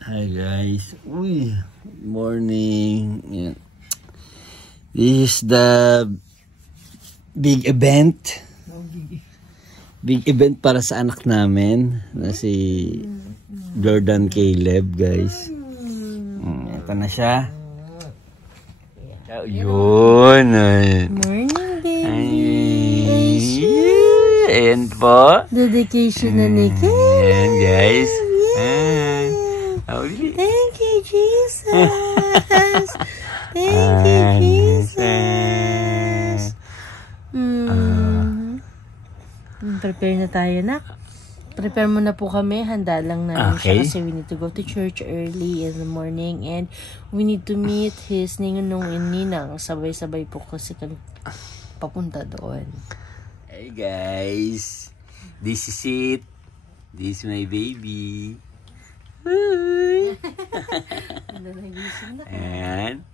Hi guys. Uy, morning. Yeah. This is the big event. Big event para sa anak namin na si Jordan Caleb, guys. Ito na siya. Yun. Morning, baby. Ayan po. Dedication na ni Caleb. Ayan, guys. Thank you, Jesus. Thank you, Jesus. Prepare na tayo, nak. Prepare muna po kami. Handa lang namin siya kasi we need to go to church early in the morning and we need to meet his ninong and ninang. Sabay-sabay po kasi kami papunta doon. Hey guys, this is it. This is my baby. Ayan.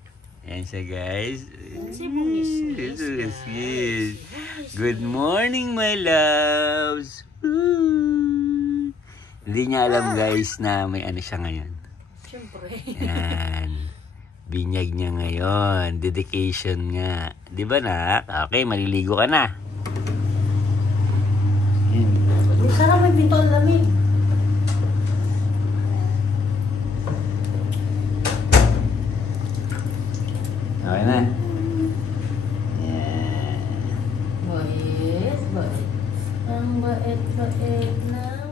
Ayan siya, guys. Good morning, my loves. Hindi niya alam, guys, na may ano siya ngayon. Siyempre. Ayan. Binyag niya ngayon. Dedication nga. Di ba, nak? Okay, maliligo ka na. Sarap may pinto ang lamig. Okay na. Yeah. Bait, bait. Ang bait-bait na.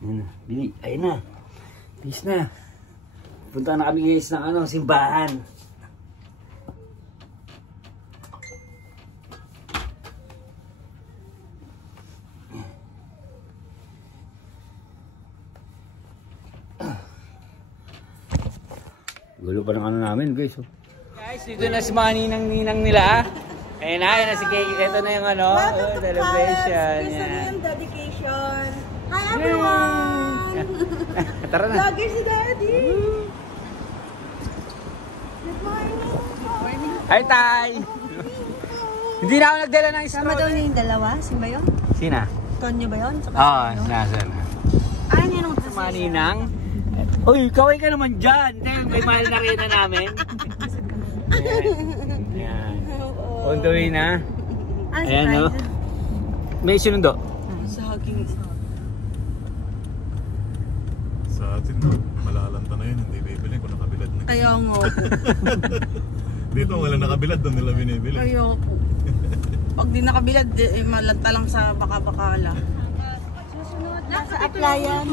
Ayun na, Bili, ayun na. Please na. Punta na kami, guys, ng ano, simbahan. Gulo pa ng ano namin, guys. Oh. Guys, dito na si mga ninang nila. Ayun na si Kiki. Ito na yung ano, celebration. Dedication. Hi everyone! Tara na. Vlogger si Daddy! Good morning! Hi, Tay! Hindi na ako nagdala ng straw. Sama daw niya yung dalawa? Sino ba yun? Sina? Tonyo ba yun? Oo, nasa na. Ano yun ang Sa Maninang. Uy, kaway ka naman dyan. May mahal na rin na namin. Ayan. On the way na. Ayan, o. May sinundo. Sa hugging isa. Sa atin, malalanta na yun, hindi bibili kung nakabilad na. Kaya nga po. Dito wala nakabilad, doon nila binibili. Kaya po. Pag di nakabilad, malanta lang sa baka-bakala. Susunod na sa applyan.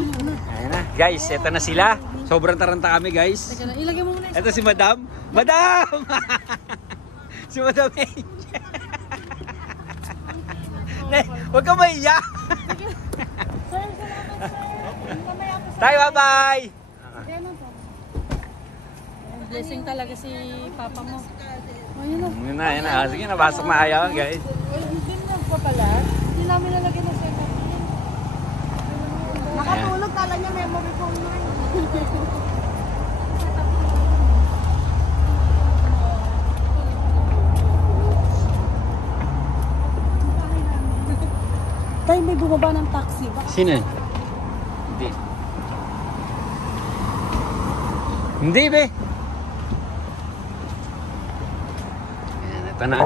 Ayan na. Guys, eto na sila. Sobrang taranta kami, guys. Teka na, ilagay mo muna. Eto si Madam. Madam! Si Madam Angel. Huwag ka maiyak. Tayo, bye-bye! Blessing talaga si papa mo. Yun na. Sige, nabasok na ayaw, guys. Hindi na pa pala. Hindi namin nalagyan ng second. Nakatulog, kala niya memory phone mo. Tayo may bumaba ng taxi. Sino? Hindi. Hindi, be. Ayan, ito na.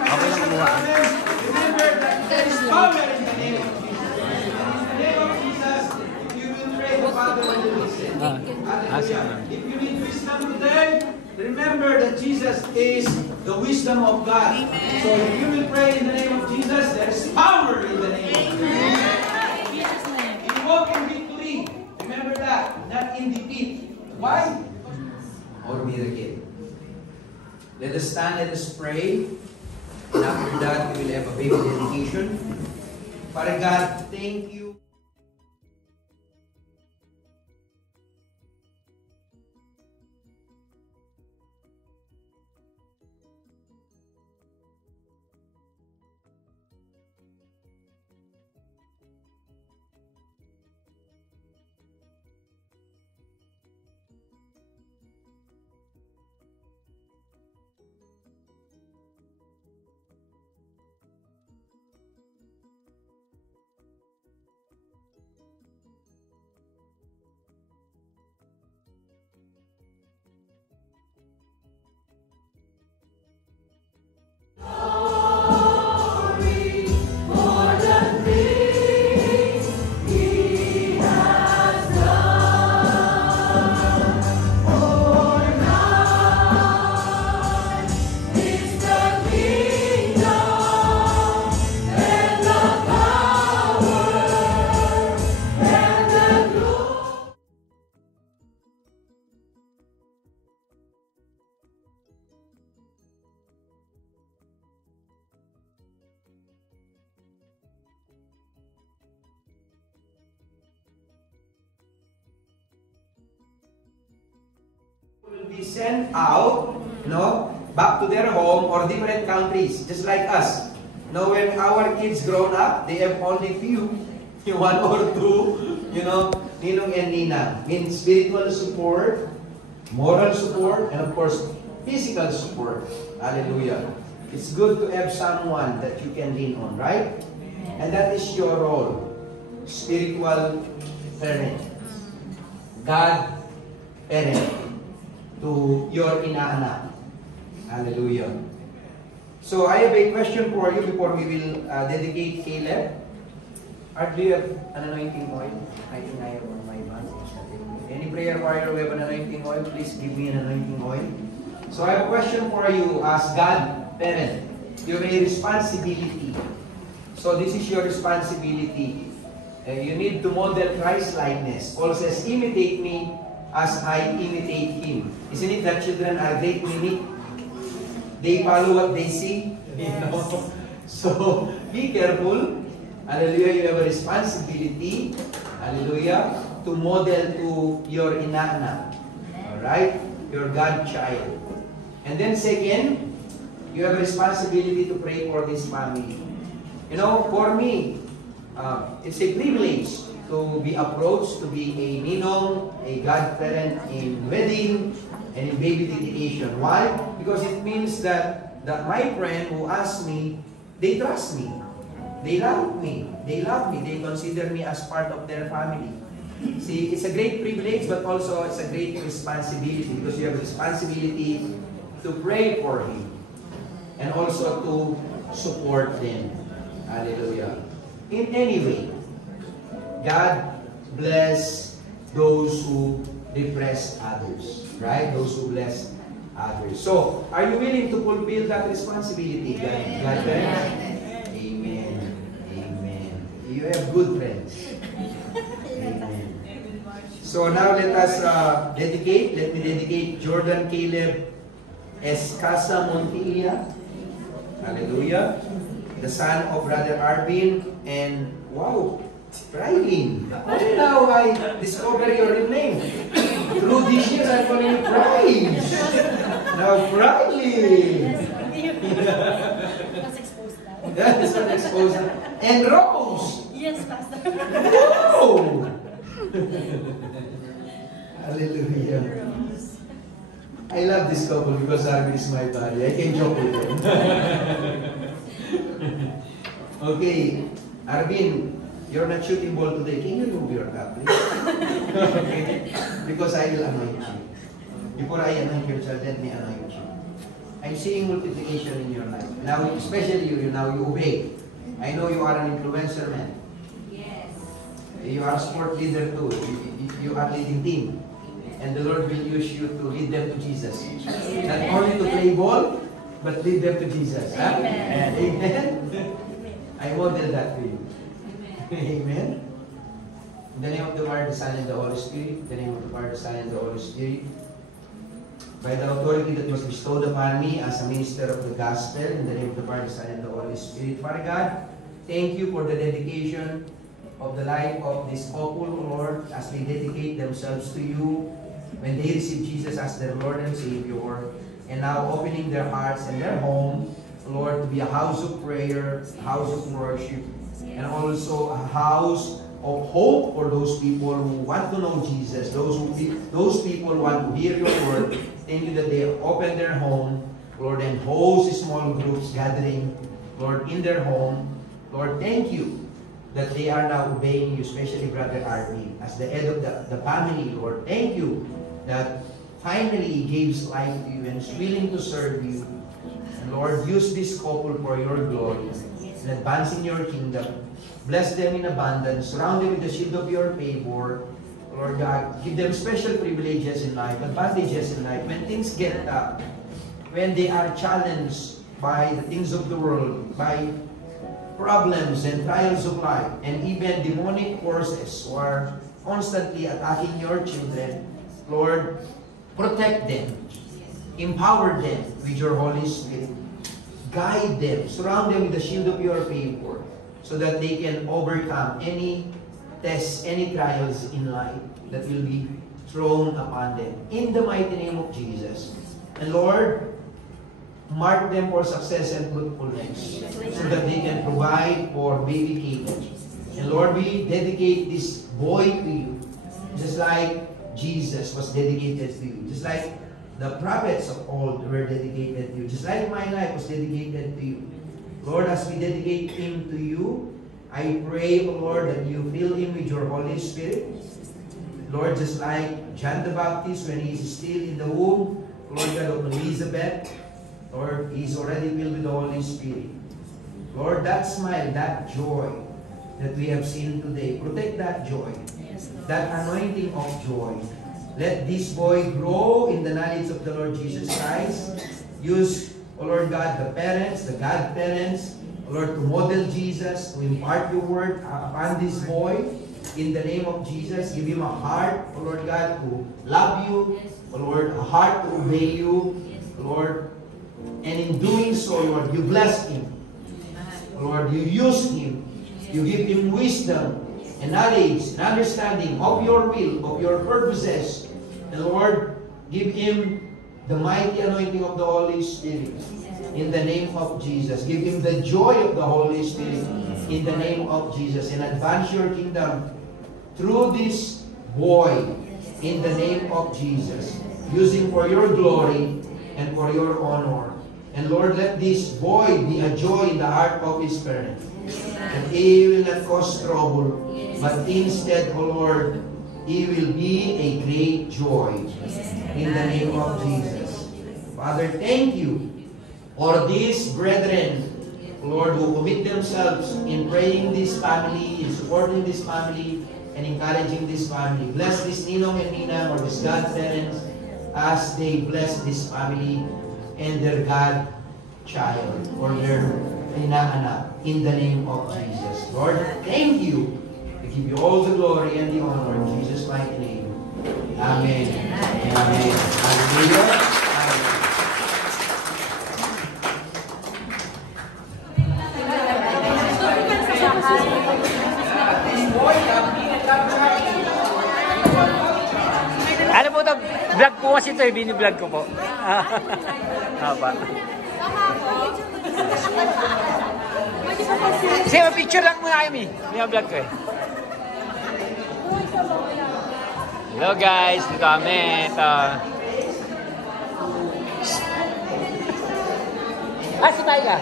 Okay lang kumuha. If you need wisdom today, remember that Jesus is the wisdom of God. Amen. So if you will pray in the name of Jesus, there is power in the name of Jesus. You walk in victory. Remember that, not in defeat. Why? Or miracle. Let us stand, let us pray. And after that, we will have a baby dedication. Father God, thank you. sent out, back to their home or different countries, just like us. When our kids grown up, they have only few, one or two, ninong and ninang. Means spiritual support, moral support, and of course, physical support. Hallelujah. It's good to have someone that you can lean on, right? And that is your role. Spiritual parent. God parent to your inaanak. Hallelujah. So I have a question for you before we will dedicate Caleb. Do you have an anointing oil? I think I have on my band. Any prayer warrior who have an anointing oil, please give me an anointing oil. So I have a question for you as God parent. You have a responsibility. So this is your responsibility. You need to model Christ-likeness. Paul says, imitate me as I imitate Him. Isn't it that children are great mimic? They follow what they see. So, be careful. Hallelujah, you have a responsibility. Hallelujah, to model to your inaanak. Alright? Your godchild. And then second, you have a responsibility to pray for this family. For me, it's a privilege to be approached to be a ninong, a godparent in wedding, and in baby dedication. Why? Because it means that my friend who asked me, they trust me. They love me. They love me. They consider me as part of their family. See, it's a great privilege, but also it's a great responsibility because you have a responsibility to pray for him and also to support them. Hallelujah. In any way, God bless those who depress others. Right? Those who bless others. So, are you willing to fulfill that responsibility? God bless? Amen. Amen. You have good friends. Amen. So now let us dedicate. Let me dedicate Jordan Caleb Escasa Montilla. Hallelujah. The son of Brother Arvin and Frylin. Only now I discover your real name. Through this year, I'm calling you Price. Now, Frylin. Mas exposed now. That is not exposed. And Rose. Yes, Pastor. Wow! Hallelujah. I love this couple because Arvin is my buddy. I can joke with them. Okay, Arvin. You're not shooting ball today. Can you move your cup, please? Okay? Because I will anoint you. Before I anoint your child, let me anoint you. I'm seeing multiplication in your life. Now, especially you obey. I know you are an influencer, man. Yes. You are a sport leader too. You are leading team. And the Lord will use you to lead them to Jesus. Not only to play ball, but lead them to Jesus. Amen. Amen. I model that for you. Amen. In the name of the Father, the Son, and the Holy Spirit. In the name of the Father, the Son, and the Holy Spirit. By the authority that was bestowed upon me as a minister of the gospel, in the name of the Father, the Son, and the Holy Spirit. Father God, thank you for the dedication of the life of this couple, Lord, as they dedicate themselves to you, when they receive Jesus as their Lord and Savior, and now opening their hearts and their home, Lord, to be a house of prayer, a house of worship, and also a house of hope for those people who want to know Jesus, those people who want to hear your word. Thank you that they open their home, Lord, and host small groups gathering, Lord, in their home. Lord, thank you that they are now obeying you, especially Brother Arvin, as the head of the family, Lord. Thank you that finally he gives life to you and is willing to serve you. And Lord, use this couple for your glory and advancing your kingdom. Bless them in abundance. Surround them with the shield of your favor. Lord God, give them special privileges in life, advantages in life. When things get tough, when they are challenged by the things of the world, by problems and trials of life, and even demonic forces who are constantly attacking your children, Lord, protect them. Empower them with your Holy Spirit. Guide them. Surround them with the shield of your favor so that they can overcome any tests, any trials in life that will be thrown upon them. In the mighty name of Jesus. And Lord, mark them for success and fruitfulness so that they can provide for baby Caden. And Lord, we dedicate this boy to you, just like Jesus was dedicated to you, just like the prophets of old were dedicated to you, just like my life was dedicated to you. Lord, as we dedicate him to you, I pray, O Lord, that you fill him with your Holy Spirit. Lord, just like John the Baptist when he is still in the womb, Lord God of Elizabeth, Lord, he is already filled with the Holy Spirit. Lord, that smile, that joy that we have seen today, protect that joy, that anointing of joy. Let this boy grow in the knowledge of the Lord Jesus Christ. Use, O Lord God, the parents, the godparents, O Lord, to model Jesus, to impart your word upon this boy. In the name of Jesus, give him a heart, O Lord God, to love you, O Lord, a heart to obey you, Lord. And in doing so, Lord, you bless him. Lord, you use him. You give him wisdom and knowledge and understanding of your will, of your purposes. And Lord, give him the mighty anointing of the Holy Spirit. In the name of Jesus. Give him the joy of the Holy Spirit. In the name of Jesus. And advance your kingdom through this boy. In the name of Jesus. Use him for your glory and for your honor. And Lord, let this boy be a joy in the heart of his parents. And he will not cause trouble, but instead, O Lord, he will be a great joy. In the name of Jesus. Father, thank you for these brethren, Lord, who commit themselves in praying this family, in supporting this family, and encouraging this family. Bless this Ninong and Nina, or these godparents, as they bless this family and their godchild, or their inaanak, in the name of Jesus. Lord, thank you. We give you all the glory and the honor in Jesus' mighty name. Amen. Amen. Hallelujah. Ano po ito? Vlog po kasi ito, bini-vlog ko po. Haba. Kasi picture lang muna kami. Bini-vlog ko eh. Hello guys, dito kami. Ito. Si Maika.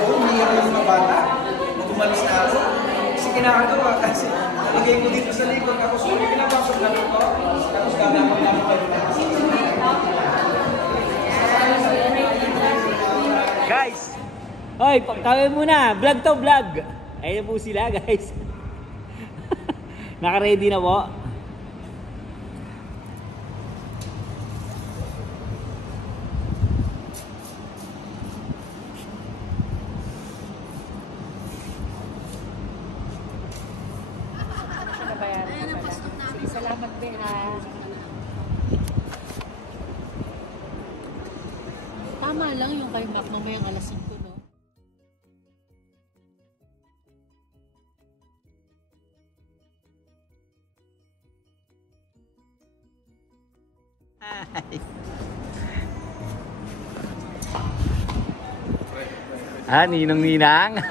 Yung mga bata, tumalis na ako. Kasi kinakagawa kasi nalagay ko dito sa likod. Tapos pinapasok na ako. Tapos gagawin namin kayo. Guys! Hoy, pagkawin muna. Vlog to, vlog. Ayun po sila, guys. Naka-ready na po. Salamat, Beha. Tama lang yung kay Mac mamayang alas 5, no? Ninong-ninang.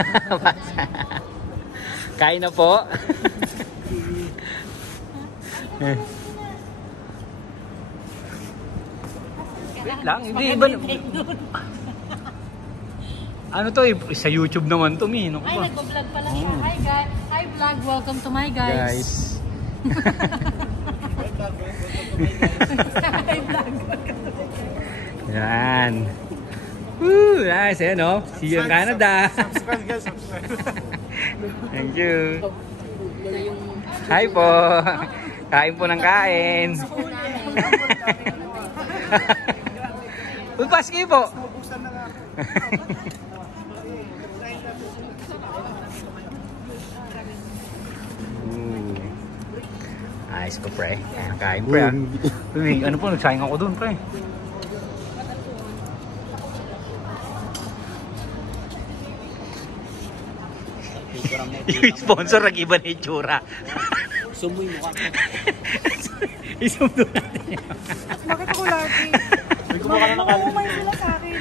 Kain na po. Wait lang, hindi iba. Ano to eh, sa YouTube naman to, Mi. Ay, nag-vlog pala siya. Hi guys. Hi vlog, welcome to my guys. Hi vlog. Yan. Woo, nice, eh, no? See you in Canada. Subscribe guys, subscribe. Thank you. Hi po. Kain po ng kain. Ulpas kayo po. Ayos ko, pre. Kain, pre. Ano po, nagsayang ako dun, pre. Yung sponsor, nag-iba na itsura. Sumuy mo ka. Isum doon natin yun. Bakit ako lagi? Umay sila sa akin.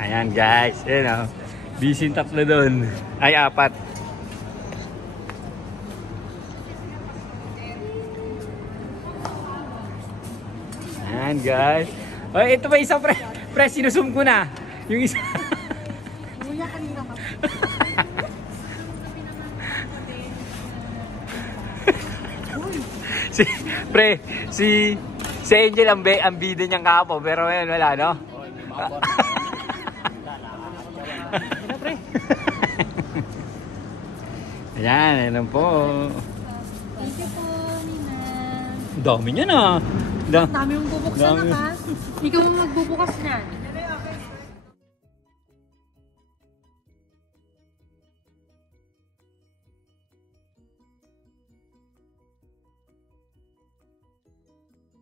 Ayan guys, yun o. Busy tatlo doon. Ay, 4. Ayan guys. Oh, ito pa isa pre. Pre, sinusum ko na. Yung isa. Nguya kanina ka. si Angel ang bida niyang kapo, pero ngayon wala, no? Ayan, ayan po. Thank you po, Nina. Dami niya na. Dami yung bubuksan Dami. na ka. Ikaw ang magbubukas niyan.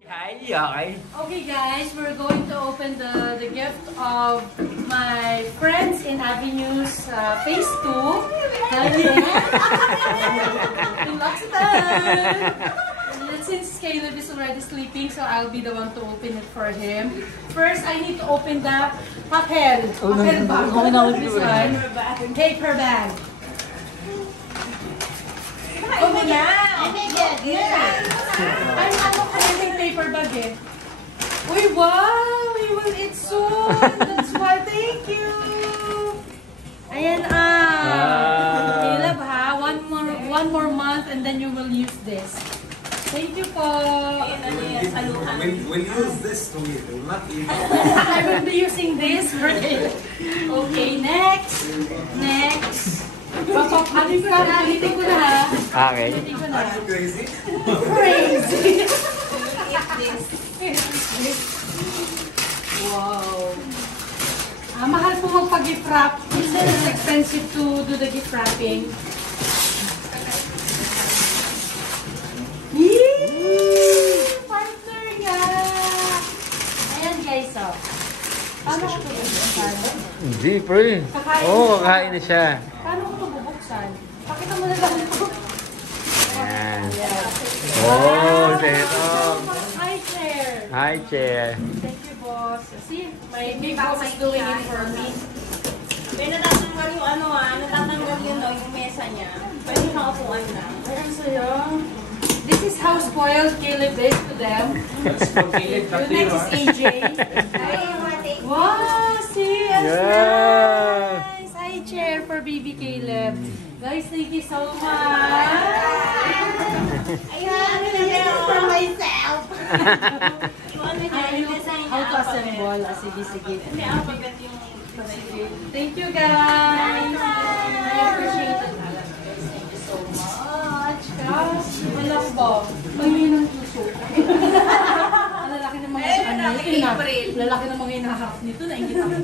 Hi, okay. Okay guys, we're going to open the gift of my friends in Avenues Phase 2. Hell yeah! Lots of time! Since Caleb is already sleeping, so I'll be the one to open it for him. First, I need to open the papel. Papel bag. This one. Paper bag. Oh my God! Ay, ano kanyang paper bag eh. Uy, wow! We will eat soon! That's why, thank you! Ayan Caleb ha, one more month and then you will use this. Thank you po! We'll use this to eat, we'll not eat. I will be using this for Caleb. Okay, next! Next! Papapalit ko na, hitin ko na ha. Okay. Hitin ko na. Crazy? Crazy! Wow! Mahal po magpa-gift wrap. It's expensive to do the gift wrapping. Yee! Partner nga! Ayan guys, oh. Paano ko ito bubuksan? Hindi, pre. Oo, kakain na siya. Paano ko ito bubuksan? Pakita mo na lang ito. Ayan. Oh, ito. Hi, Claire! Hi, Chair. Thank you, boss. See, my big boss is doing it for me. May natatanggal yung natatanggal yun yung mesa niya. Pwede nakapuan na. Ayan sa'yo. This is how spoiled Caleb is to them. Your next is AJ. Wow, see? That's nice. Hi, chair for baby Caleb. Guys, thank you so much. This is for myself. How to assemble. Sige, sige. Hindi, pagat yung... Thank you, guys. I appreciate it. Thank you so much. Gosh, wala ba? Pagin ng puso. Lalaki ng mga lalaki ng mga inahap nito. Naingit ako.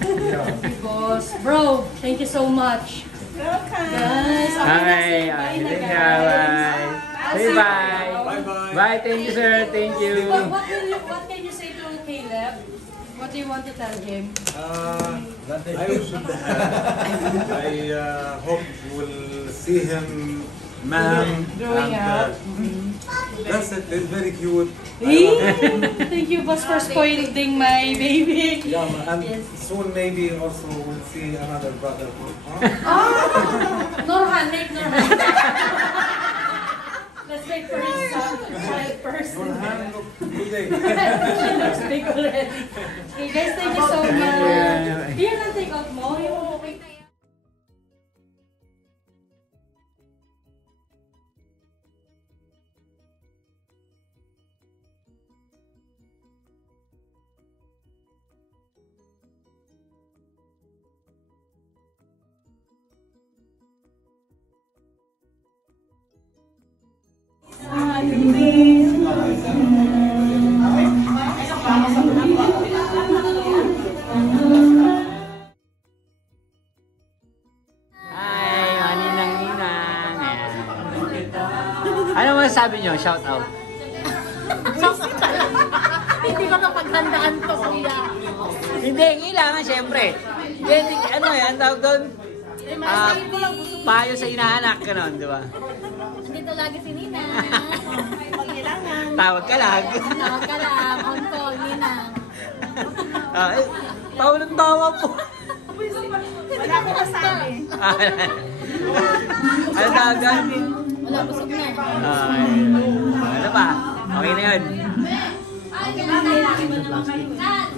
Thank you, boss. Bro, thank you so much. Guys, okay na. Bye na, guys. Say bye. Bye-bye. Bye, thank you, sir. Thank you. What can you say to Caleb? What do you want to tell him? I hope we'll see him, ma'am. Growing up. That's it. It's very cute. Thank you, boss, for spoiling my baby. Yeah, and soon maybe also we'll see another brother. Norhan, make Norhan. Let's make for his child first. Good. She looks big already. Okay, guys, thank you so much. Yan ang take out mo. Yung okay na yan. Hi, maninang-ninang. Ano masasabi nyo? Shout out. Hindi ko na paghandaan to, kuya. Hindi, kailangan syempre. Hindi, ano ang tawag doon? payo sa inaanak, gano'n, di ba? Dito lagi si Nina. Tawag ka lang. Tawag ka lang. On call, Nina. Tawa ng tawa po. Wala ko masabi. Ano tawagan? Wala, busog na. Ano ba? Okay na yun.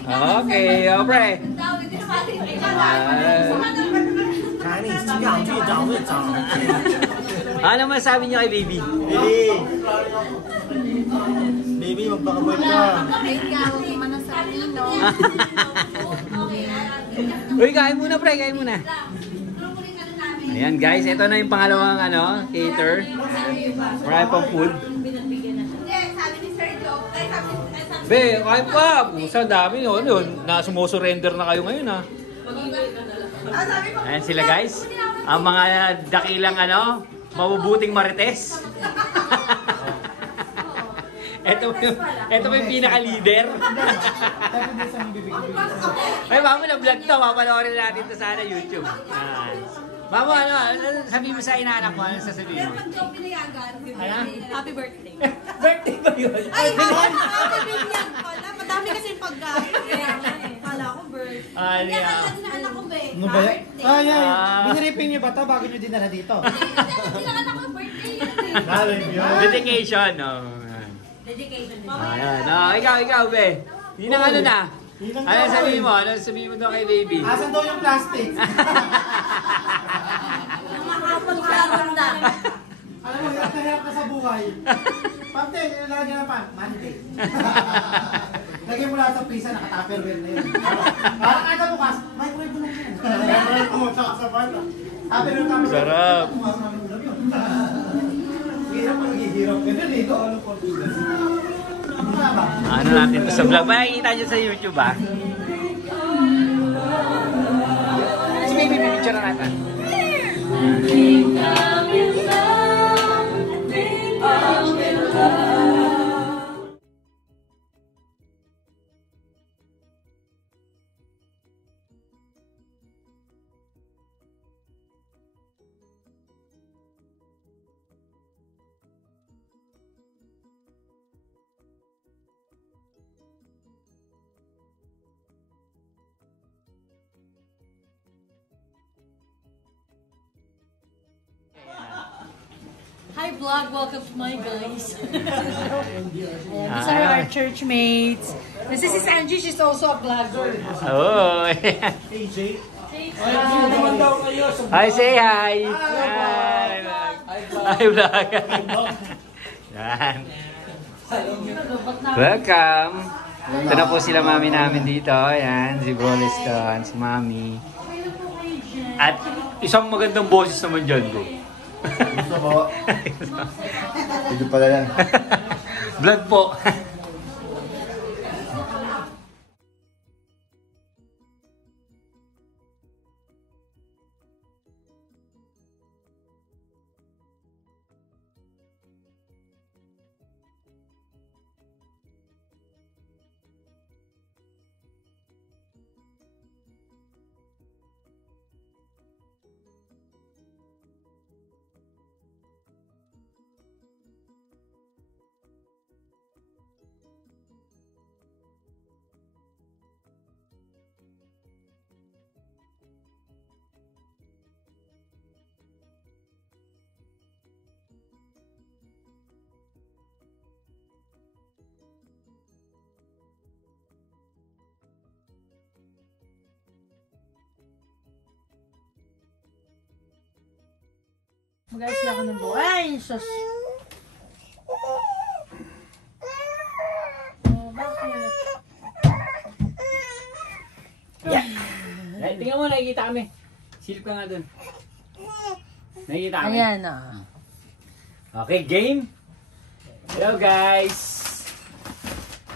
Okay, pre. Ano masabi niyo kay baby? Baby, magpakabait ka. Wait ka, huwag mo na sa Nino. Uy, kain muna pre, kain muna. Ayan guys, ito na yung pangalawang cater. Marami pang food. Be, kain pa. Pusa, dami yun. Sumusurrender na kayo ngayon ha. Ayan sila guys. Ang mga dakilang mabubuting marites. Ito pa yung pinaka-leader. Ay, mama, na-vlog to. Mapanoorin natin to sana YouTube. Mama, sabihin mo sa inaanak mo? Ano sasabihin mo? Happy birthday. Birthday ba yun? Ay, happy binyan pala. Madami kasi yung pagkain. Kala ko birthday. Ano yan? Anak ko ba eh. Ano ba yan? Ay, biniripin niyo ba ito bago niyo dinala dito? Anak ko birthday. Dedication. Dedication. Ayan. Ikaw, be. Hindi na na. Ano sabihin mo? Ano sabihin mo doon kay baby? Asan daw yung plastic? Alam mo, hirap na hirap ka sa buhay. Pante, nilagyan niya na pa. Monday. Lagyan mo lahat sa prisa, naka-tupperware na yun. Kada bukas, microwave mo lang yan. Microwave mo sa bata. Sarap. Hirap mo naghihirap. Ganun eh, ito ano po. Ano natin to sa vlog? Makikita nyo sa YouTube ha. Si baby, picture na natin. Hi vlog, welcome to my guys. These are our church mates. This is Angie, she's also a vlogger. Oh. AJ? Hi, say hi. Hi, vlog. Yan. Welcome. Ito na po sila mami namin dito. Yan, si Bro Liston, si mami. At isang magandang boses naman dyan, bro. Gusto po. Dito pala yan. Vlog po. Mag-ayos ako ng buhay. Ay, sus. Oh, bakit? Yeah. Tingnan mo, nakikita kami. Silip ka nga dun. Nakikita kami. Ayan, Okay, game. Hello guys.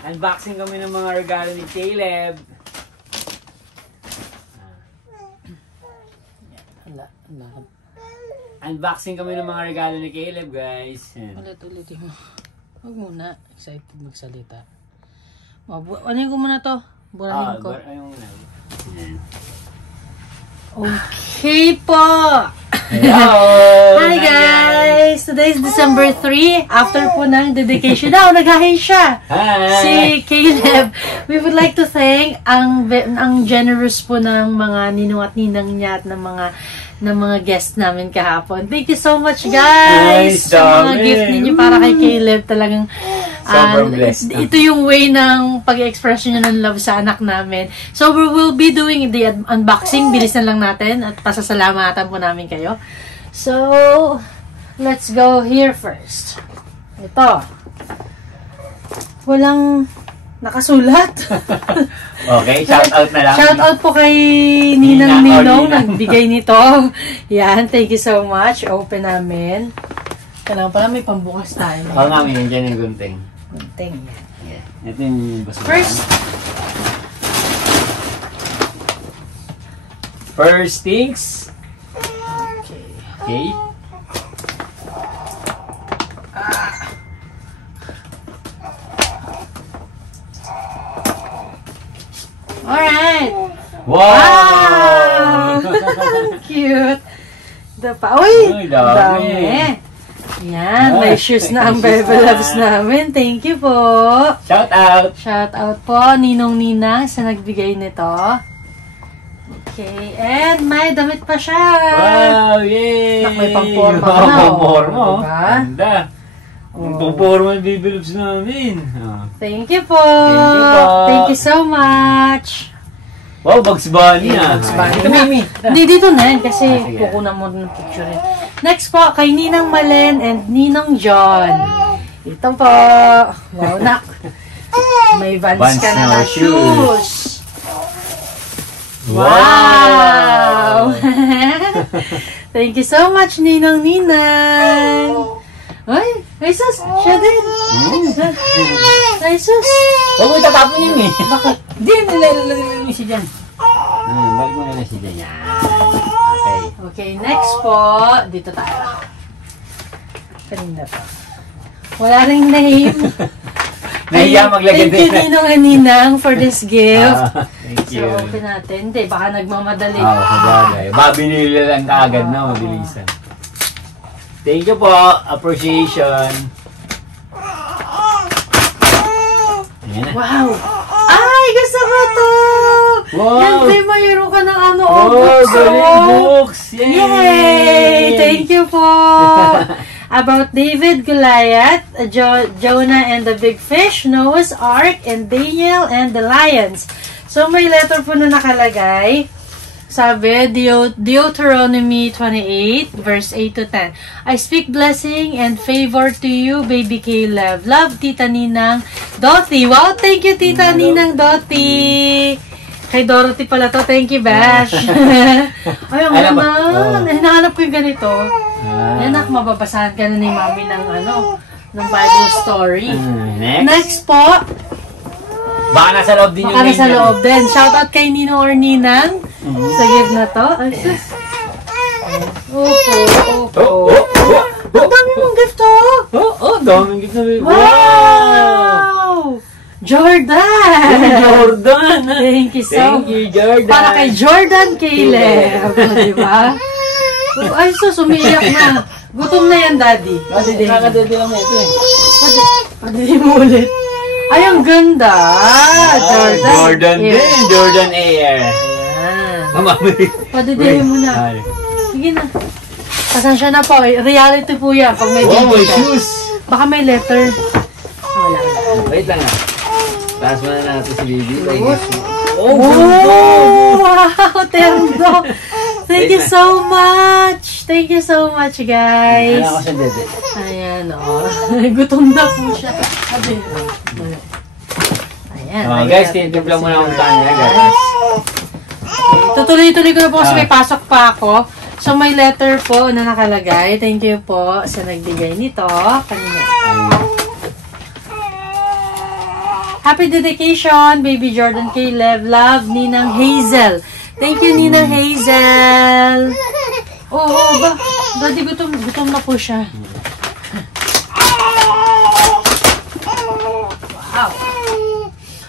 Unboxing kami ng mga regalo ni Caleb. Unboxing kami ng mga regalo ni Caleb, guys. Ulit-ulitin mo. Huwag muna. Excited magsalita. Ano ko muna to? Burahin ko. Ayaw muna. Okay po. Hello! Hi guys! Today is December 3. After po ng dedication. Nag-hi siya. Hi! Si Caleb. We would like to thank ang generous po ng mga ninong at ninang niya at ng mga guests namin kahapon. Thank you so much guys! Nice, sa mga dami. gift ninyo para kay Caleb. Talagang Sobrang blessed. ito yung way ng pag-express nyo ng love sa anak namin. So we will be doing the unboxing. Bilisan lang natin at pasasalamatan po namin kayo. So, let's go here first. Ito. Walang nakasulat. Okay, shout out na lang. Shout out po kay Ninang Ninong Ninang. nagbigay nito. Yan, thank you so much. Open namin. Kailangan pala may pambukas tayo. Oo nga, may nandiyan yung gunting. Gunting yan. Ito yung basura. First things. Okay. Alright. Wow! Cute. Uy! Uy, dami. Yan, may Yes, shoes thank na ang you, Bebe sis. Loves namin. Thank you po. Shout out! Shout out po, Ninong Ninang sa nagbigay nito. Okay, and may damit pa siya. Wow! Yay! Nak, may pamporma Wow, ka na, oh. pamporma, oh. Diba? Ganda. Ang pamporma yung Baby Loves namin. Oh. Thank you po. Thank you po. Thank you so much. Wow, Bugs Bunny ah. Bugs Bunny. Ito, Mimi. Hindi, dito na yan kasi sige. kukunan mo ng picture rin. Next po, kay Ninang Malen and Ninong John. Ito po. Wow, nak. May Vans Vans ka na na na shoes. shoes. Wow! Thank you so much, Ninong Ninang. Ay, sus. Siya din. Ay, sus. Huwag mo itatapon yun eh. Bakit? Hindi, nilalagay mo siya dyan. Balik mo na siya dyan. Yan. Okay. Okay, next po. Dito tayo. Kanina pa. Wala ring name. Nahiya maglagay Thank you, Ninong and Ninang, for this gift. Thank you. So, open natin. Hindi, baka nagmamadali. Sabagay. Babinili lang kaagad na, mabilisan. Thank you po. Appreciation. Ayan na. Wow! Ay, gusto ko to! Wow! Yan, Tay, mayroon ka ng ano, Oh, books, galing oh. books! Yay! Thank you po! About David, Goliath, Jonah and the Big Fish, Noah's Ark, and Daniel and the Lions. So, may letter po na nakalagay. Sabi, Deuteronomy 28, verse 8 to 10. I speak blessing and favor to you, baby Caleb. Love, Tita Ninang Dottie. Wow, thank you, Tita Ninang Dottie. Kay Dorothy pala to. Thank you, Bash. Ay, ang Alam mo, naman. Hinahanap ko yung ganito. Anak, mababasahan ka na ni Mami ng ng Bible story. Next po. Baka nasa loob din yung Baka name nasa niya. loob din. Shoutout kay Nino or Ninang sa gift na to. Ay, sus. Opo. Ang dami mong gift to. Daming gift na baby. Wow! Jordan! Jordan! Thank you so Thank you, Jordan! Para kay Jordan Caleb. Diba? Ay, sus, umiiyak na. Gutom na yan, Daddy. Nakakadadi lang na ito eh. Padili mo ulit. Ay, ang ganda! Jordan Air. din! Jordan Air! Ayan. Padidili mo na. Sige na. Pasensya na po. Reality po yan. Pag may Wow, may ka. shoes! Baka may letter. Wala. Wait lang ah. Taas mo na natin si baby. Oh, wow! Terno! Thank you so much! Thank you so much, guys! Ano ako sa dede? Ayan, oh. Gutom na po siya. Sabi. Ayan. Oh, ayan. guys, tinitimpla mo na kung saan niya, guys. Okay, tutuloy-tuloy ko na po kasi may pasok pa ako. So, may letter po na nakalagay. Thank you po sa nagbigay nito. Kanina. Happy dedication, baby Jordan Caleb. Love, Ninang Hazel. Thank you, Ninang Hazel. Oo, ba? Daddy, gutom na po siya. Wow.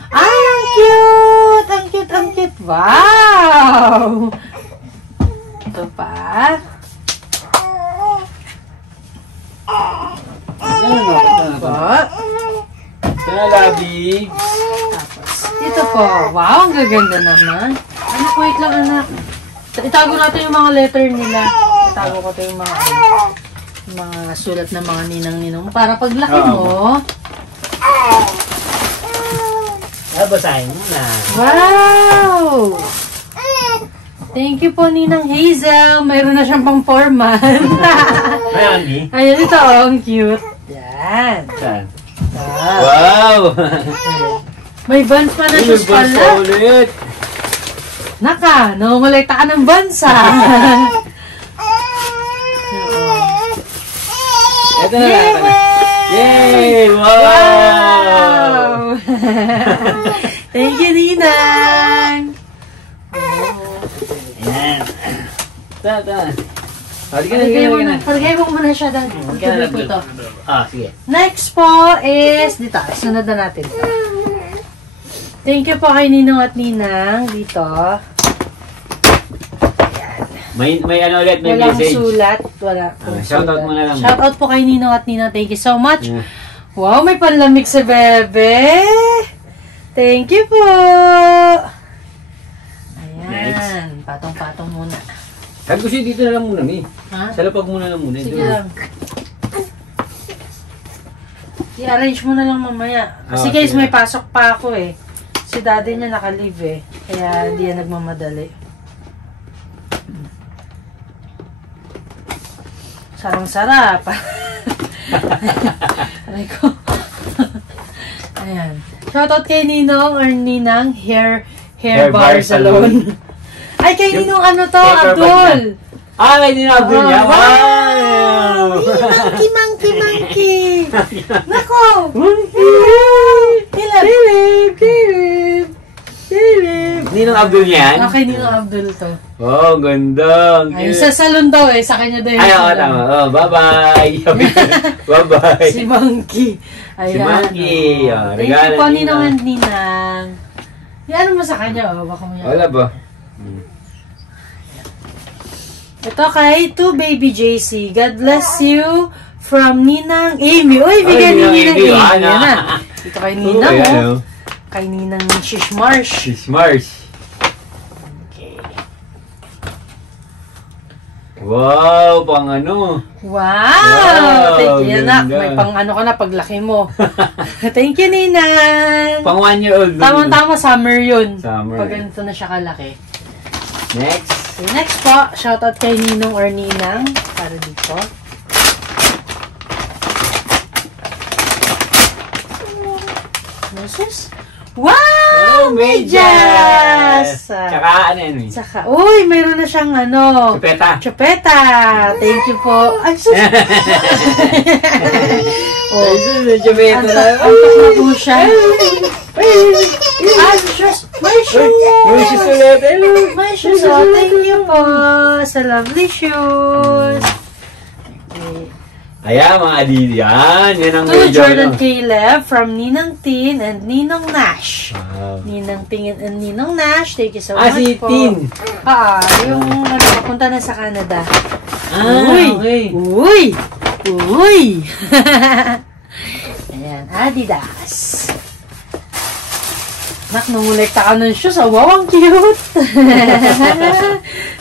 Ay, ang cute! Ang cute, ang cute. Wow! Labig. Tapos, ito po. Wow, ang gaganda naman. Anak, wait lang anak. Itago natin yung mga letter nila. Itago ko ito yung mga sulat ng mga ninang-ninong. Para paglaki mo, Basahin mo na. wow! Thank you po, Ninang Hazel. Mayroon na siyang pang-formal. Ayan, di. Ayan, ito. Ang cute. Yan. Saan? Wow! May buns pa na shoes pala. ulit. Naka, nangungulekta ka ng bansa. Ito na lang. Yay! Wow! Thank you, Ninang. Ayan. Ito. Paligay mo muna siya dahil. Tuloy po ito. Sige. Next po is, dito, sunod na natin. Thank you po kay Ninong at Ninang dito. May ano ulit, may Walang message. sulat. Wala. Shoutout mo na lang. Shoutout po kay Ninong at Ninang. Thank you so much. Wow, may panlamig sa bebe. Thank you po. Ayan. Patong-patong muna. Sabi ko siya dito na lang muna, Mi. Ha? Sa lapag muna lang muna. Sige lang. I-arrange mo na lang mamaya. Kasi guys, may pasok pa ako eh. Si daddy niya naka-leave eh. Kaya hindi yan nagmamadali. Sarang-sarap. Aray ko. Ayan. Shoutout kay Ninong or Ninang Hair Bar Salon. Ay, kay Ninong ano to? Abdul. Kay Ninong Abdul niya. Wow! Monkey. Nako! Philip. Ninong Abdul yan? Okay, Ninong Abdul to. Oh, ganda. Ay, sa salon daw eh. Sa kanya daw yung Ay, salon. tama. Bye-bye. Bye-bye. Si Monkey. Ayan. Si Monkey. Thank you po, Ninong and Ninang. Yan mo sa kanya, baka mo yan. Wala ba? Ito kay To Baby JC. God bless you from Ninang Amy. Uy, bigyan ni Ninang Amy. Yan na. Ito kay Ninang, oh. Kay Ninang Shish Marsh. Shish Marsh. Okay. Wow, pang ano. Wow! Thank you, ganda. anak. May pang ano ka na paglaki mo. Thank you, Ninang. Pang 1 year old. Tama-tama, summer yun. Summer. Pag ganito na siya kalaki. Next. Okay, next po, shoutout kay Ninong or Ninang. Para dito. Meses? Wow! Medyas! Tsaka ano yun? Tsaka, uy, mayroon na siyang ano. Chupeta. Chupeta. Thank you po. Ay, sus. Oh, chupeta na. Antok na po siya. Ah, shoes. May shoes. May shoes ulit. May shoes. Oh, thank you po sa lovely shoes. Okay. Ayan, mga adili. Yan ang To medyo. Jordan Caleb from Ninang Tin and Ninong Nash. Wow. Ninang Tin and Ninong Nash, thank you so much Si po. Tin. Yung papunta na sa Canada. Okay. Uy! Ayan, Adidas. Nak, nangulekta ka ng shoes. Wow, ang cute!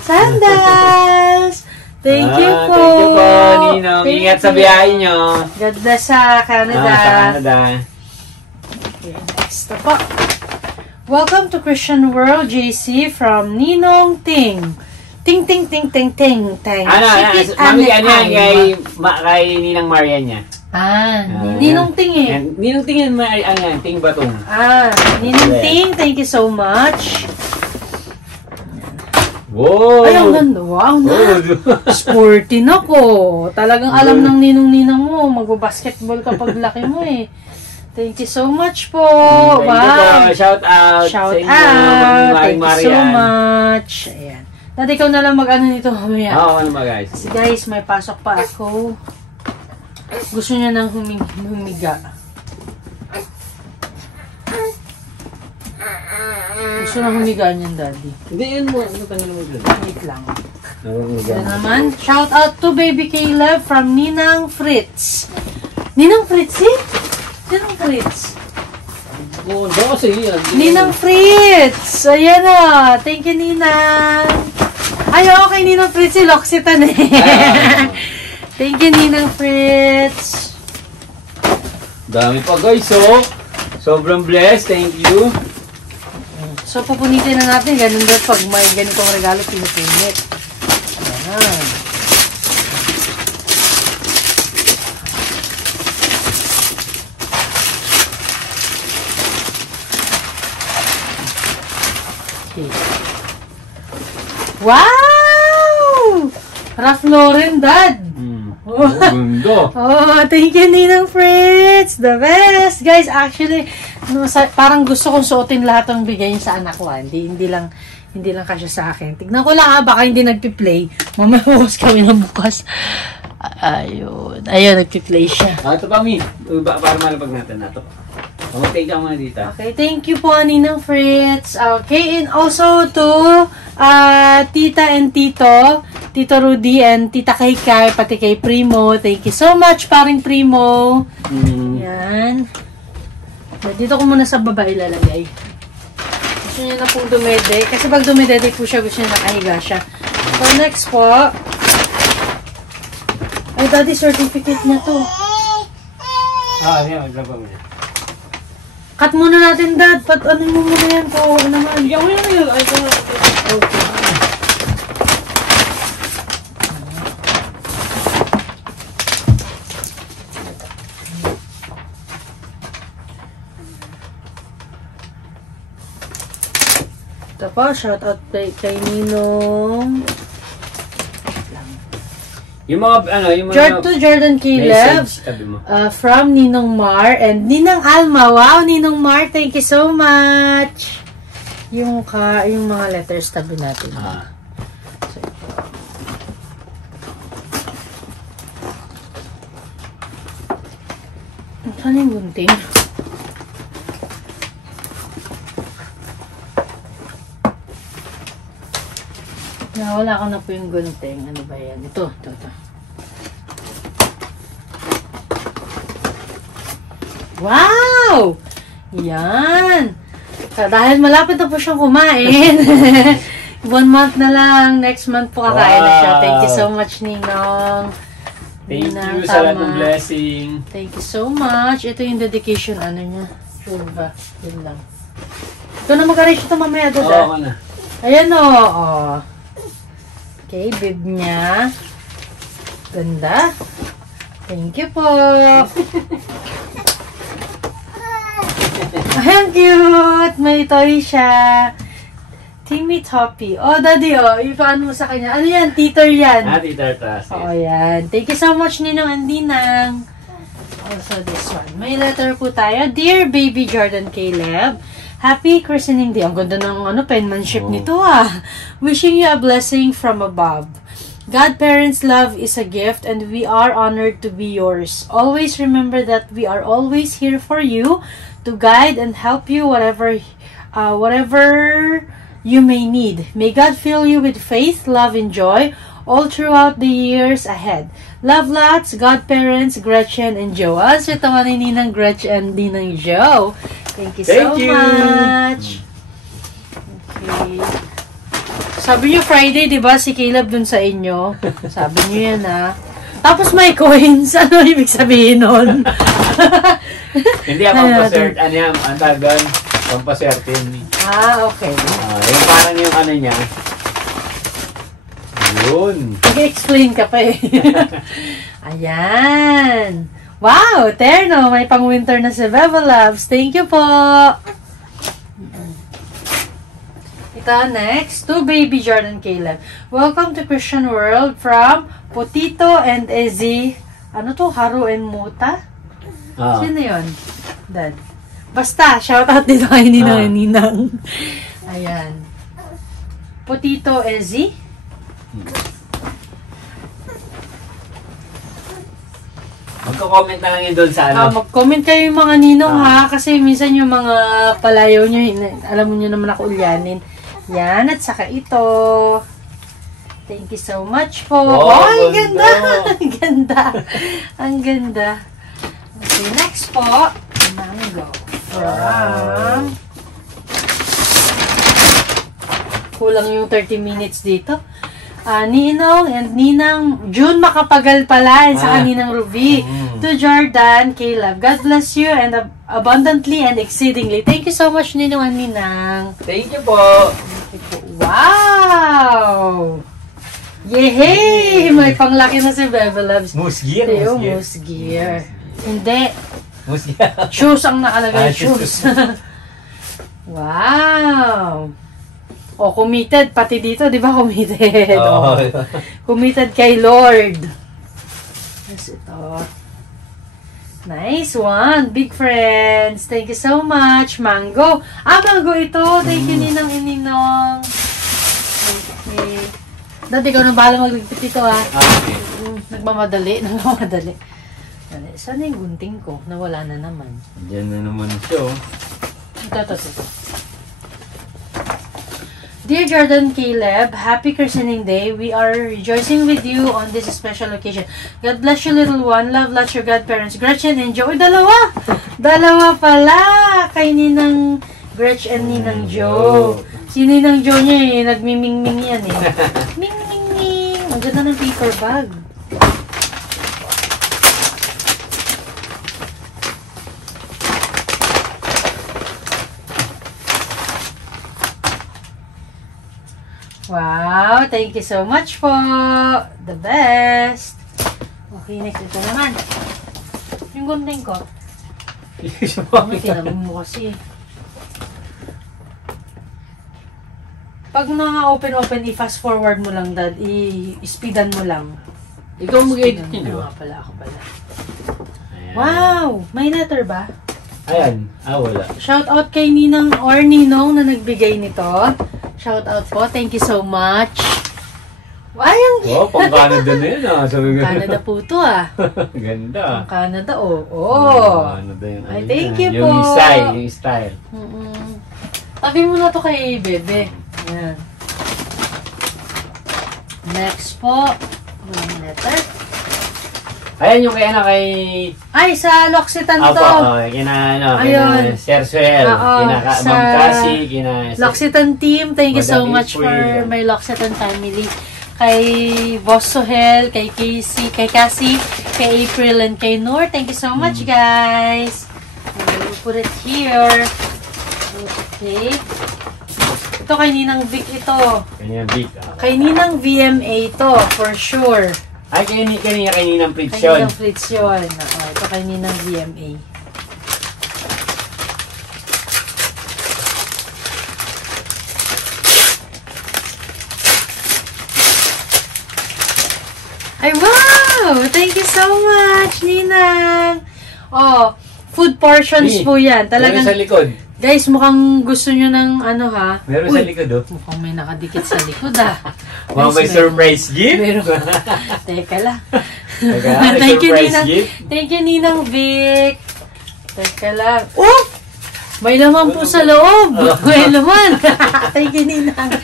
Sandals! Thank you po! Thank you po, Ninong. Thank Ingat sa you. biyahe nyo. God bless sa Canada. Sa Canada. Okay, next na po. Welcome to Christian World, JC, from Ninong Ting. Ting, ting, ting, ting, ting, ting. Sikit Mami, ane ano yan, ay. kay Ninang Maria niya. Ninong Ting eh. Ninong Ting yan, ano yan, Ting Batong. Ninong Ting, thank you so much. Wow! Ay, ang ganda. Wow, na. Sporty na ko. Talagang alam ng ninong-ninang mo. Magbabasketball kapag laki mo eh. Thank you so much po. Wow. Shout out. Shout sa inyo, out. Thank you so Marian. much. Ayan. Dati ikaw na lang mag-ano nito mamaya. Oo, ano ba guys? Kasi guys, may pasok pa ako. Gusto niya nang humiga. Gusto na humiga niyan, daddy. Hindi, yun mo. Ano tanggalin mo dyan? Wait lang. Yan naman. Shout out to Baby Caleb from Ninang Fritz. Ninang Fritz eh? Ninang Fritz. ko. Doon kasi yan. Ninang Fritz! Ayan o. Thank you, Ninang. Ay, okay, Ninang Fritz. Si L'Occitane eh. Thank you, Ninang Fritz. Dami pa guys, so. Sobrang blessed. Thank you. So, pupunitin na natin. Ganun daw pag may ganitong regalo, pinupunit. Ayan. Okay. Wow! Ralph Lauren, Dad! Oh, ganda. Oh, thank you, Ninang Fritz! The best! Guys, actually, no, parang gusto kong suotin lahat ng bigay niya sa anak ko. Hindi lang kasya sa akin. Tignan ko lang baka hindi nagpi-play. Mamahuhos kami ng bukas. Ayun. Ayun, nagpi-play siya. Ito pa, Mi. Para malapag natin na ito. Take ka muna dito. Okay, thank you po, Ninang Fritz. Okay, and also to Tita and Tito, Tito Rudy and Tita Kaikay, pati kay Primo. Thank you so much, paring Primo. Yan. Dito ko muna sa baba ilalagay. Gusto niya na pong dumede. Kasi pag dumedede po siya, gusto niya nakahiga siya. So, next po. Ay, daddy, certificate niya to. Yan. Maglaba mo yan. Cut muna natin, Dad. Ano mo muna yan po? Naman. Yan. Ay, Okay. Ito pa, shoutout kay Ninong. Yung mga, yung mga... Jordan Caleb. Message, sabi mo. From Ninong Mar and Ninang Alma. Wow, Ninong Mar, thank you so much. Yung mga letters tabi natin. So, saan yung gunting? Wala ko na po yung gunting. Ano ba yan? Ito. Wow! Yan! Dahil malapit na po siyang kumain. 1 month na lang. Next month po kakain na siya. Thank you so much, Ninong. Thank Ninang, you sa lahat ng blessing. Thank you so much. Ito yung dedication, niya. Sure ba? Yun lang. Ito na mag-arrange ito mamaya, Dada. Oo, na. Ayan o. Okay, bib niya. Ganda. Thank you po. Ay, ang cute! May toy siya. Timmy Toppy. Oh, Daddy, ipaano mo sa kanya. Ano yan? Teeter yan. Teeter tas. Oo, yan. Thank you so much, Ninong and Ninang. Also, this one. May letter po tayo. Dear Baby Jordan Caleb, Happy Christening Day. Ang ganda ng penmanship nito Wishing you a blessing from above. Godparents' love is a gift and we are honored to be yours. Always remember that we are always here for you to guide and help you whatever you may need. May God fill you with faith, love, and joy all throughout the years ahead. Love lots, Godparents, Gretchen, and Joe. So, ito nga ni Ninang Gretchen and Ninang Joe. Thank you so much. Okay. Sabi niyo Friday, di ba? Si Caleb dun sa inyo. Sabi niyo yan, Tapos may coins. Ano ibig sabihin nun? Hindi ako pampasert. Ano yan? Ang tagal. Pampasertin. Okay. Yung parang yung ano niya. Yun. Mag-explain ka pa Ayan. Wow, terno. May pang-winter na si Beba Loves. Thank you po. Ito, next. To Baby Jordan Caleb. Welcome to Christian World from Potito and Ezzy. Ano to? Haru and Muta? Sino yun? Dad. Basta, shoutout dito kay Ninang and Ninang. Ayan. Potito Ezzy. Magko-comment na lang yun doon sa ano. Mag-comment kayo yung mga ninong kasi minsan yung mga palayaw nyo, alam mo nyo naman ako ulyanin. Yan, at saka ito. Thank you so much po. Wow, ang ganda! Ang ganda! Ang ganda. Okay, next po, mango. From... Kulang yung 30 minutes dito. Ninong and Ninang June Makapagal pala and sa Ninang Ruby. To Jordan, Caleb. God bless you and abundantly and exceedingly. Thank you so much, Ninong and Ninang. Thank you po. Wow! Yehey! May panglaki na si Bebe Loves. Moose gear. Moose gear. Hindi. Moose gear. Shoes ang nakalagay. Shoes. Wow! O, committed. Pati dito, di ba committed? Oh. Committed kay Lord. Yes, ito. Nice one. Big friends. Thank you so much. Mango. Mango ito. Thank you, Ninang and Ninong. Okay. Dati, ikaw na bahala magligpit ito, ha? Okay. Nagmamadali. Dali. Saan yung gunting ko? Nawala na naman. Diyan na naman siya. Ito. Dear Jordan Caleb, happy christening day. We are rejoicing with you on this special occasion. God bless you, little one. Love, lots your godparents, Gretchen and Joe. Dalawa! Dalawa pala! Kay Ninang Gretchen and Ninang Joe. Si Ninang Joe niya nagmiming-ming yan Ming-ming-ming! Ang ganda ng paper bag. Wow, thank you so much po. The best. Okay, next ito naman. Yung gunting ko. Tinamon mo kasi. Pag na-open, i-fast forward mo lang, Dad. I-speedan mo lang. Ikaw mag-edit yun, di ba? Ako pala. Wow! May letter ba? Ayan. Wala. Shout out kay Ninang or Ninong na nagbigay nito. Shout out po. Thank you so much. Pang Canada na yun Sabi Canada po to Ganda. Pang Canada Canada yun. Ay, thank you po. Yung style. Tabi mo na to kay Bebe. Yan. Next po. Walang letter. Ayan yung kay Ay, sa L'Occitane to. Kina Sir Suel, kina Ma'am Cassie, kina L'Occitane team, thank you so Madam much April. for my L'Occitane family. Kay Boss Sohel, kay Casey, kay Cassie, kay April, and kay Noor. Thank you so much, guys. We'll put it here. Okay. Ito kay Ninang Vic ito. Kay Ninang VMA ito, for sure. Ay, kaninang Fritz yun. Kaninang Fritz yun. Ito kaninang VMA. Ay, wow! Thank you so much, Ninang! Food portions po yan. Talagang, meron sa likod. Guys, mukhang gusto nyo ng Meron sa likod, Mukhang may nakadikit sa likod, May surprise gift? Meron. Teka lang. Thank you, Ninang. Thank you, Ninang Vic. Teka lang. May laman po sa loob. May laman. Thank you, Ninang.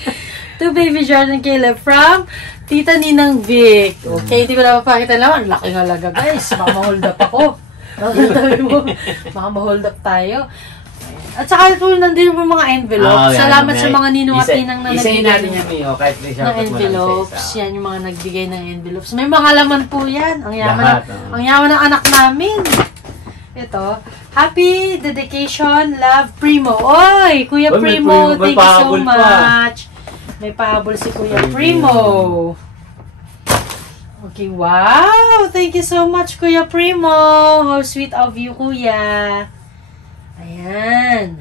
To Baby Jordan Caleb from Tita Ninang Vic. Okay, hindi ko na mapakita naman. Laki ng halaga, guys. Baka ma-hold up ako. Baka ma-hold up tayo. At saka po nandun po mga envelopes. Salamat sa mga ninong at ninang na nagbigay. Isayin natin yan, kahit ng envelopes. Yan yung mga nagbigay ng envelopes. May mga laman po yan. Ang yaman ng anak namin. Ito. Happy dedication, love, Primo. Oy, Kuya Primo, thank you so much. May pahabol si Kuya Primo. Okay, wow. Thank you so much, Kuya Primo. How sweet of you, Kuya. Ayan.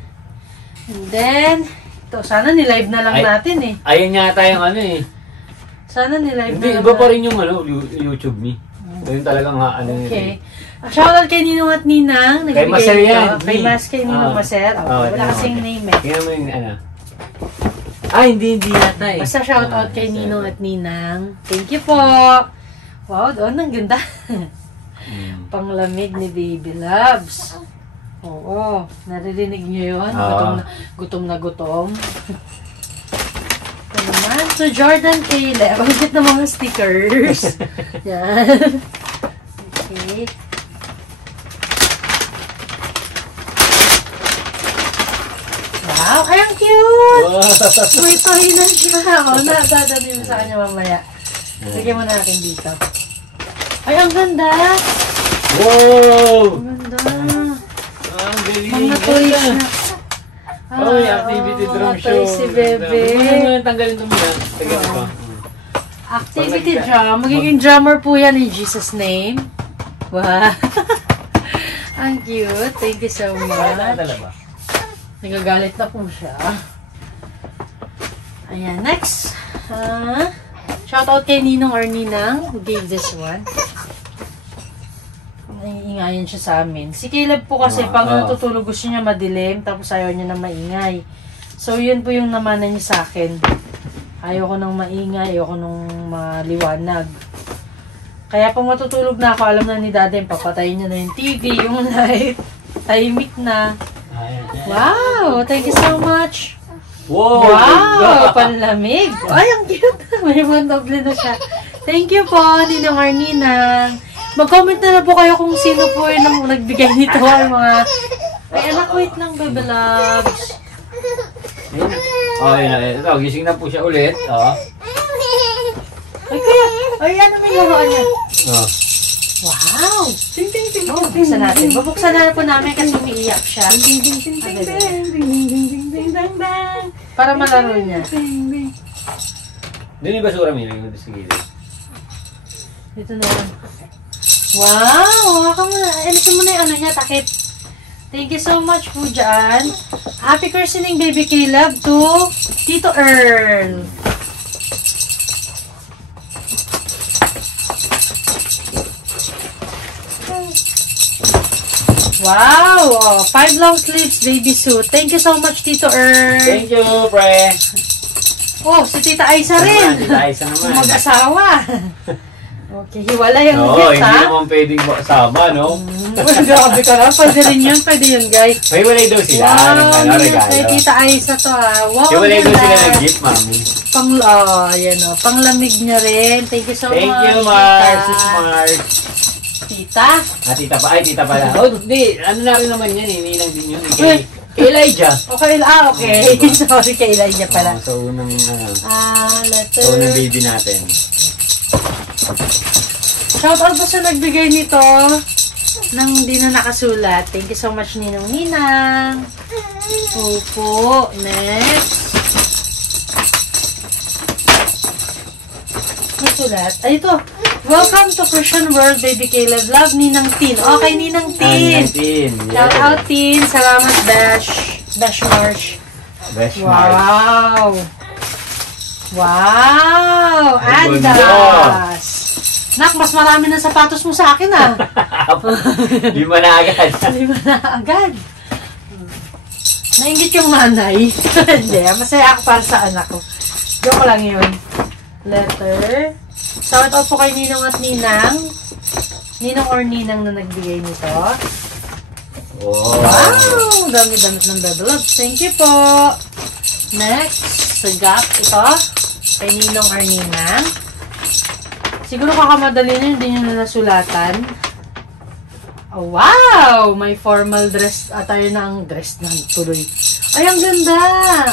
And then, ito, sana nilive na lang natin Ayun yata yung Sana nilive na Hindi, lang iba pa rin yung YouTube me. Ayun talagang Okay. Shoutout kay Ninong at Ninang. Kay Maser yan. Kay Ninong Maser. Wala kasing name Tingnan mo yung hindi yata Basta shoutout kay Ninong at Ninang. Thank you po. Wow, doon ang ganda. Panglamig ni Baby Loves. Oo, naririnig niyo yun? Gutom na gutom. Ito naman. So, Jordan Caleb. Ang cute na mga stickers. Yan. Okay. ang cute! May toy na siya. O, nadadali mo sa kanya mamaya. Lagyan mo natin dito. Ay, ang ganda! Wow! Ang ganda! Ang galing. Mga toys na. Oh, yung activity drum show. Toys si Bebe. Ano tanggalin ito muna? Tagalin ko. Activity drum. Magiging drummer po yan in Jesus' name. Wow! Ang cute. Thank you so much. Nagagalit na po siya. Ayan, next. Shout out kay Ninong or Ninang who gave this one. Naiingayan siya sa amin. Si Caleb po kasi pag natutulog gusto niya madilim tapos ayaw niya na maingay. So yun po yung namana niya sa akin. Ayoko nang maingay, ayoko nang maliwanag. Kaya pag matutulog na ako, alam na ni Daddy, papatayin niya na yung TV, yung light. Tahimik na. Wow! Thank you so much! Wow! Panlamig! Ay, ang cute! May mga doble na siya. Thank you po, Ninong or Ninang. Mag-comment na po kayo kung sino po yung nagbigay nito. Ay, mga... Ay, anak, wait lang, baby loves. Oh, yun. Ito, gising na po siya ulit. Oh. Ay, kuya! Ay, ano may laruan niya? Oh. Wow! Ting, ting, ting. Oh, bubuksan natin. Bubuksan na po namin kasi umiiyak siya. Para malaro niya. Doon yung basura mo yun. Sige. Dito na yan. Wow! Haka mo na. Alisin mo na yung ano niya, takip. Thank you so much po dyan. Happy christening, baby Caleb, to Tito Earl. Wow! Oh, 5 long sleeves baby suit. Thank you so much, Tito Earl. Thank you, pre. Oh, si Tita Aisa rin. Tita Aisa naman. Mag-asawa. Okay, hiwalay ang Oo, gift, hindi ha? naman pwedeng sama, no? Grabe ka na. Pwede rin yun. Pwede yun, guys. May walay daw sila. Wow, regalo. kay Tita Aisa to, ha? Wow, Hiwalay daw ganda. sila ng gift, mami. Ayan o. Panglamig niya rin. Thank you so much. Thank you, Mars. Sis Mars. Tita? Tita pa. Ay, tita pala. Oh, hindi. Ano na rin naman yan, eh. Ninang din yun. Wait. Kay Elijah. Okay, okay. Sorry, kay Elijah pala. Sa unang, letter. sa unang baby natin. Shoutout po sa nagbigay nito nang di na nakasulat. Thank you so much, Ninong Ninang. Opo. Next. Nasulat. Ay, ito. Welcome to Christian World, Baby Caleb. Love, Ninang Tin. Okay, Ninang Tin. Tin. Shout out, Tin. Salamat, Dash. Dash Marsh. Dash Marsh. Wow. Wow. Ay, Andas. Nak, mas marami ng sapatos mo sa akin, ah. Lima na agad. Lima na agad. Nainggit yung nanay. Hindi, masaya ako para sa anak ko. Joke lang yun. Letter. Shout out po kay Ninong at Ninang. Ninong or Ninang na nagbigay nito. Wow! Dami-damit ng Bebe Loves. Thank you po. Next, sagap. Ito. Kay Ninong or Ninang. Siguro kakamadali na, hindi nyo na nasulatan. Oh, wow! May formal dress. Tayo na ang dress na tuloy. Ay, ang ganda!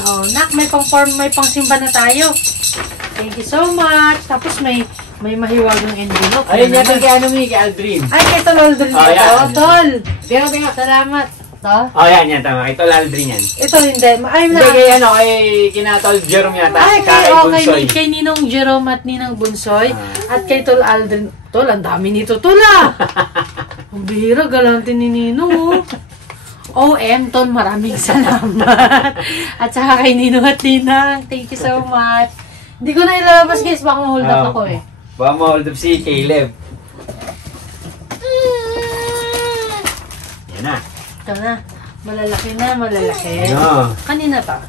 Oh, nak, may pang-form, may pang-simba na tayo. Thank you so much. Tapos may mahiwagang envelope. Ayun natin kay ano kay Aldrin. Ay, kay Tol Aldrin. Oh, yan. Tol! Tinga. Salamat. To? Oh, yan, tama. Kay Tol Aldrin yan. Ito hindi. Ay, hindi, kay ano, kay kinatol Jerome yata. Ay, kay Bunsoy. Kay Ninong Jerome at Ninang Bunsoy. At kay Tol Aldrin. Tol, ang dami nito, Tol, ah! Ang bihira, galante ni Ninong, oh. OM, Tol, maraming salamat. At saka kay Ninong at Ninang. Thank you so much. Hindi ko na ilalabas, guys. Baka ma-hold up ako, eh. Baka ma-hold up si Caleb. Yan na. Ito na. Malalaki na, malalaki. No. Kanina pa.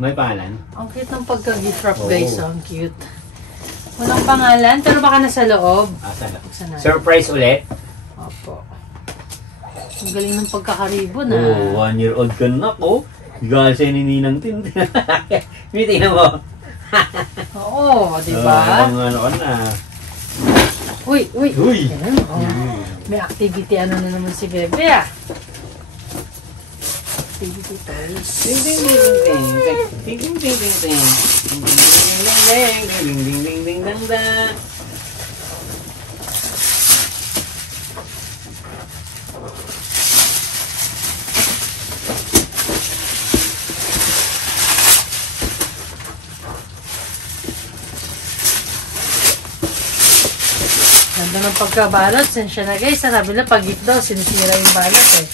May pangalan? Ang cute ng pagka-gift wrap, guys. Oh. Ang cute. Walang pangalan, pero baka nasa loob. Sana. Surprise ulit? Opo. Ang galing ng pagkakaribo na. Oh, 1 year old ka na, oh. Higal siya ni Ninang Tin. Tingnan mo. Oo, diba? Ano ka na. Uy. Ayan, oh. May activity ano na naman si Bebe, ah. baby toys. Ding ding ding ding ding ding ding ding ding ding ding ding ding ding ding ding. Ganda ng pagkabalot. Sensya na guys. Sabi na pag daw, sinisira yung balot eh.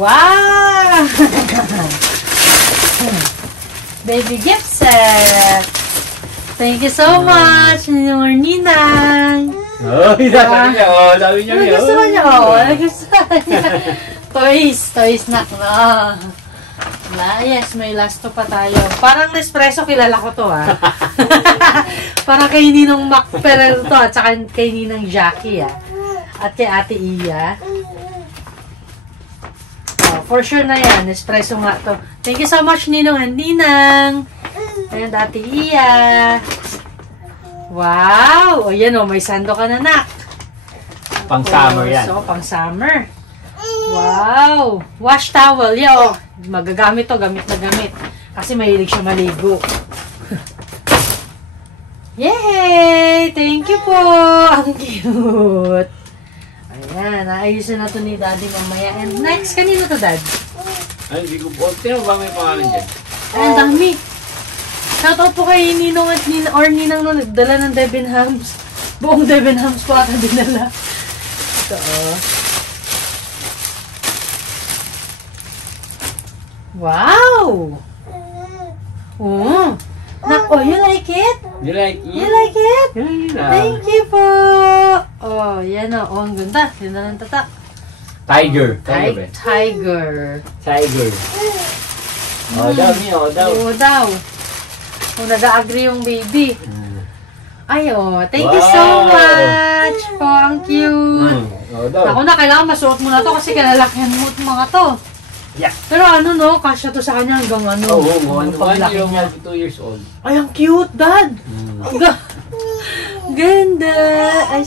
Wow! Baby gift set! Thank you so much, Ninang! Oh, sabi niya, oh, sabi niya. Gusto niya, oh. Gusto niya. Toys na. Yes, may last to pa tayo. Parang Nespresso, kilala ko to, ha. Parang kay Ninong Mac Perel to, at saka kay Ninang Jackie, ha. At kay Ate Iya. Oh, for sure na yan, Nespresso nga to. Thank you so much, Ninong and Ninang. And Ate Iya. Wow! O yan o, may sando ka na, nak. Pang summer yan. So, pang summer. Wow! Wash towel. Yan o. Magagamit to, gamit na gamit. Kasi mahilig siya maligo. Yay! Thank you po! Ang cute! Ayan, naayusin na to ni Daddy mamaya. And next, kanino to, Dad? Ay, hindi ko po. Tino ba may pangalan dyan? Ay, ang dami. Shoutout po kay Ninong at Ninang no, nagdala ng Debenhams. Buong Debenhams po ata dinala. Ito, oh. Wow! Oh! Nak, oh, you like it? You like it? You like it? Yeah. Thank you po! Oh, yan o. Oh, ang ganda. Yun na lang tatak. Tiger. Tiger. Tiger. Oh, daw niyo, daw. Oo daw. Kung nag-agree yung baby. Ay, oh. Thank you so much po. Ang cute. Oh, daw. Ako na, kailangan masuot mo na to kasi kalalakyan mo mga to. Yeah. Pero ano no, kasya to sa kanya hanggang ano. Oo, paglaki niya. 2 years old. Ay, ang cute, Dad. Ganda. Ay,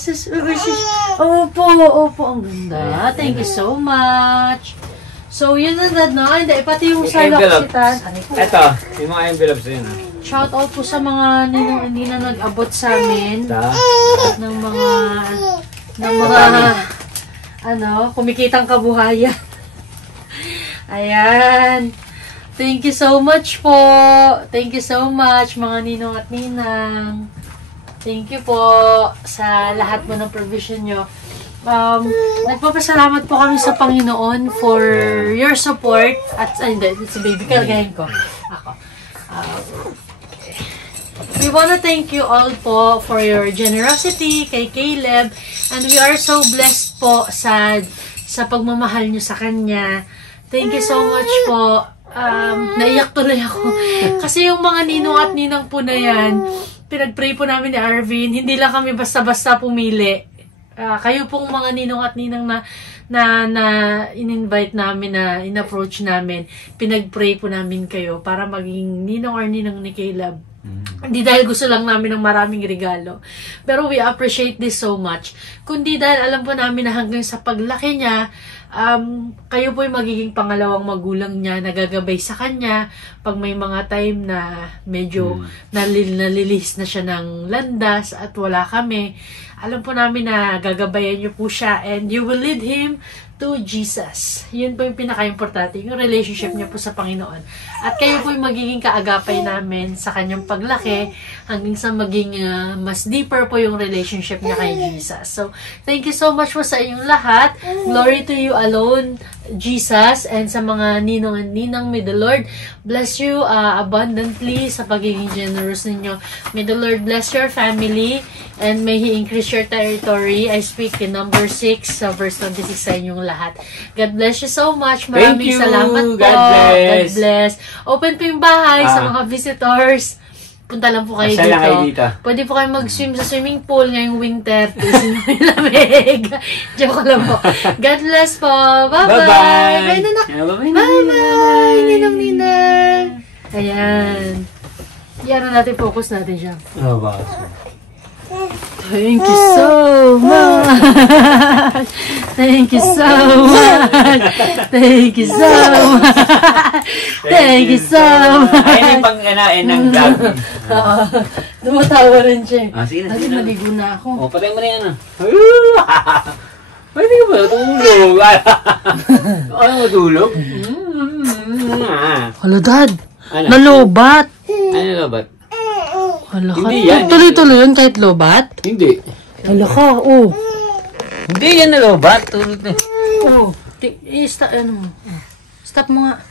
opo, ang ganda. Thank you so much. So, yun na, Dad, no? Hindi, pati yung sa Loxitan. Ito, yung mga envelopes yun. Shout out po sa mga hindi na nag-abot sa amin. At ng mga kumikitang kabuhayan. Ayan. Thank you so much po. Thank you so much, mga ninong at ninang. Thank you po sa lahat mo ng provision nyo. Nagpapasalamat po kami sa Panginoon for your support. At, hindi, it's a baby. Kalagayin ko. Ako. We want to thank you all po for your generosity kay Caleb. And we are so blessed po sa pagmamahal nyo sa kanya. Thank you so much po. Naiyak tuloy ako. Kasi yung mga ninong at ninang po na yan, pinag-pray po namin ni Arvin. Hindi lang kami basta-basta pumili. Kayo pong mga ninong at ninang na in-invite namin, na in-approach namin, pinag-pray po namin kayo para maging ninong or ninang ni Caleb. Hindi dahil gusto lang namin ng maraming regalo. Pero we appreciate this so much. Kundi dahil alam po namin na hanggang sa paglaki niya, kayo po yung magiging pangalawang magulang niya, nagagabay sa kanya pag may mga time na medyo nalilis na siya ng landas at wala kami. Alam po namin na gagabayan niyo po siya and you will lead him to Jesus. Yun po yung pinaka-importante, yung relationship niya po sa Panginoon. At kayo po yung magiging kaagapay namin sa kanyang paglaki hanggang sa maging mas deeper po yung relationship niya kay Jesus. So, thank you so much po sa inyong lahat. Glory to you alone, Jesus, and sa mga ninong and ninang. May the Lord bless you abundantly sa pagiging generous ninyo. May the Lord bless your family and may He increase your territory. I speak in number 6 verse 26 sa inyong lahat. God bless you so much. Maraming salamat po. God bless. God bless. Open po yung bahay sa mga visitors. Punta lang po kayo dito. Pwede po kayo mag-swim sa swimming pool ngayong winter. Lamig. Joke lang po. God bless po. Bye-bye. Bye na, nak. Bye-bye. Ninong-ninang. Ayan. Yan na natin, focus natin siya. Oh, ba? Thank you so much. Thank you so much. Thank you so much. Thank you so much. Ayun yung pang-kanain ng vlog. Dumatawa rin siya. Sige na, Kasi sige na. maligo na ako. O, patay mo na yan ah. Pwede ka ba tulog? Ano matulog? Hala, Dad. Ano? Nalobat. Ano ba? Hala ka. Hindi yan. Tuloy-tuloy yun kahit lobat? Hindi. Hala ka, oh. Hindi yan nalobat. Tulog na. Oh. Stop, ano mo. Stop mo nga.